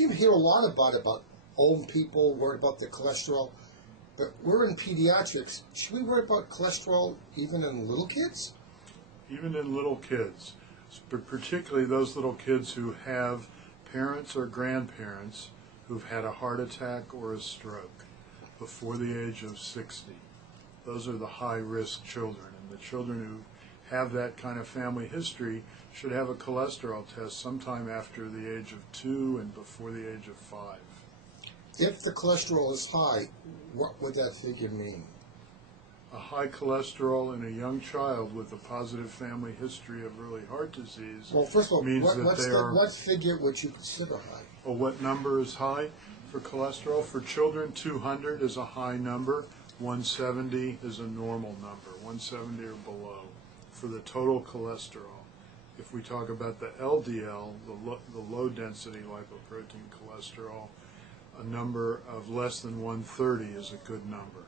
you hear a lot about old people worried about their cholesterol. But we're in pediatrics. Should we worry about cholesterol even in little kids? Even in little kids, but particularly those little kids who have parents or grandparents who've had a heart attack or a stroke before the age of 60. Those are the high-risk children, and the children who have that kind of family history should have a cholesterol test sometime after the age of 2 and before the age of 5. If the cholesterol is high, what would that figure mean? A high cholesterol in a young child with a positive family history of early heart disease Well, first of all, means that they are... what figure would you consider high? Well, what number is high for cholesterol? For children, 200 is a high number. 170 is a normal number, 170 or below for the total cholesterol. If we talk about the LDL, the low-density lipoprotein cholesterol, a number of less than 130 is a good number.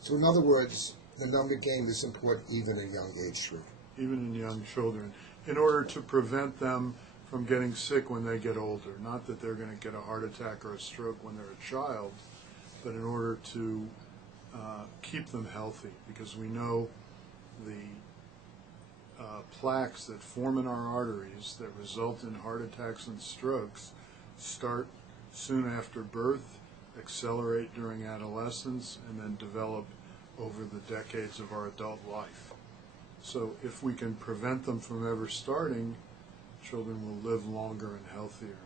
So in other words, the number game is important even in young age group. Even in young children, in order to prevent them from getting sick when they get older. Not that they're going to get a heart attack or a stroke when they're a child, but in order to keep them healthy, because we know the plaques that form in our arteries that result in heart attacks and strokes start soon after birth, accelerate during adolescence, and then develop over the decades of our adult life. So if we can prevent them from ever starting, children will live longer and healthier.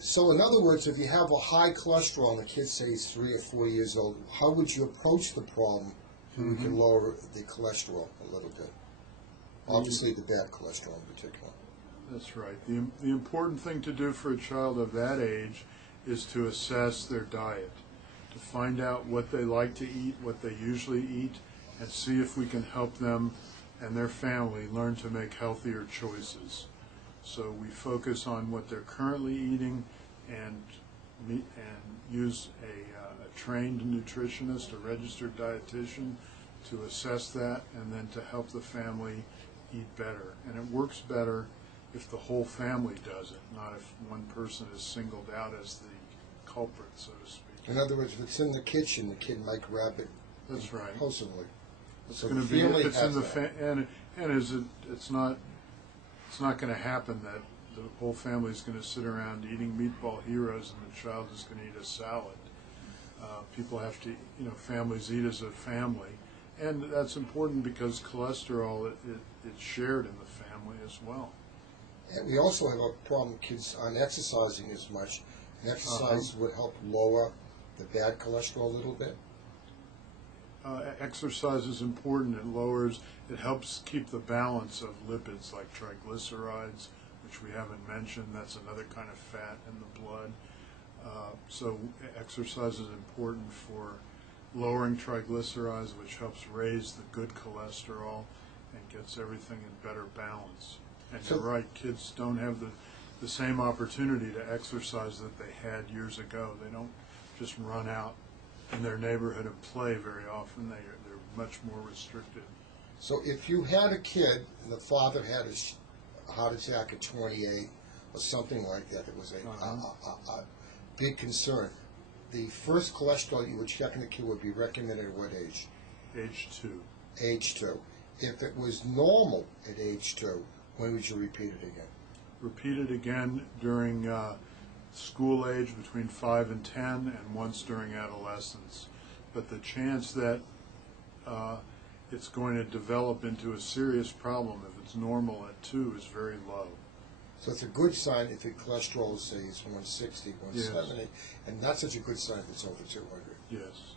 So in other words, if you have a high cholesterol and the kid, say, is 3 or 4 years old, how would you approach the problem so we can lower the cholesterol a little bit? Obviously the bad cholesterol in particular. That's right. The important thing to do for a child of that age is to assess their diet, to find out what they like to eat, what they usually eat, and see if we can help them and their family learn to make healthier choices. So we focus on what they're currently eating and use a trained nutritionist, a registered dietitian, to assess that and then to help the family eat better. And it works better if the whole family does it, not if one person is singled out as the culprit, so to speak. In other words, if it's in the kitchen, the kid might grab it. That's right. Impulsively. It's going to be. It's in the it's not going to happen that the whole family is going to sit around eating meatball heroes and the child is going to eat a salad. People have to, families eat as a family, and that's important because cholesterol it's shared in the family as well. And we also have a problem, kids aren't exercising as much. And exercise would help lower the bad cholesterol a little bit. Exercise is important. It helps keep the balance of lipids like triglycerides, which we haven't mentioned. That's another kind of fat in the blood. So exercise is important for lowering triglycerides, which helps raise the good cholesterol and gets everything in better balance. And you're right, kids don't have the same opportunity to exercise that they had years ago. They don't just run out in their neighborhood and play very often. They're much more restricted. So if you had a kid and the father had a heart attack at 28 or something like that, it was a big concern. The first cholesterol you would check in the kid would be recommended at what age? Age 2. Age 2. If it was normal at age 2, when would you repeat it again? Repeat it again during school age between 5 and 10 and once during adolescence. But the chance that it's going to develop into a serious problem if it's normal at 2 is very low. So it's a good sign if your cholesterol, say, is 160, 170, yes. And not such a good sign if it's over 200. Yes.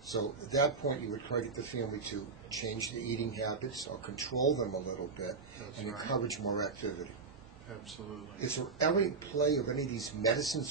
So at that point, you would try to get the family to change the eating habits or control them a little bit. That's and right. Encourage more activity. Absolutely. Is there any play of any of these medicines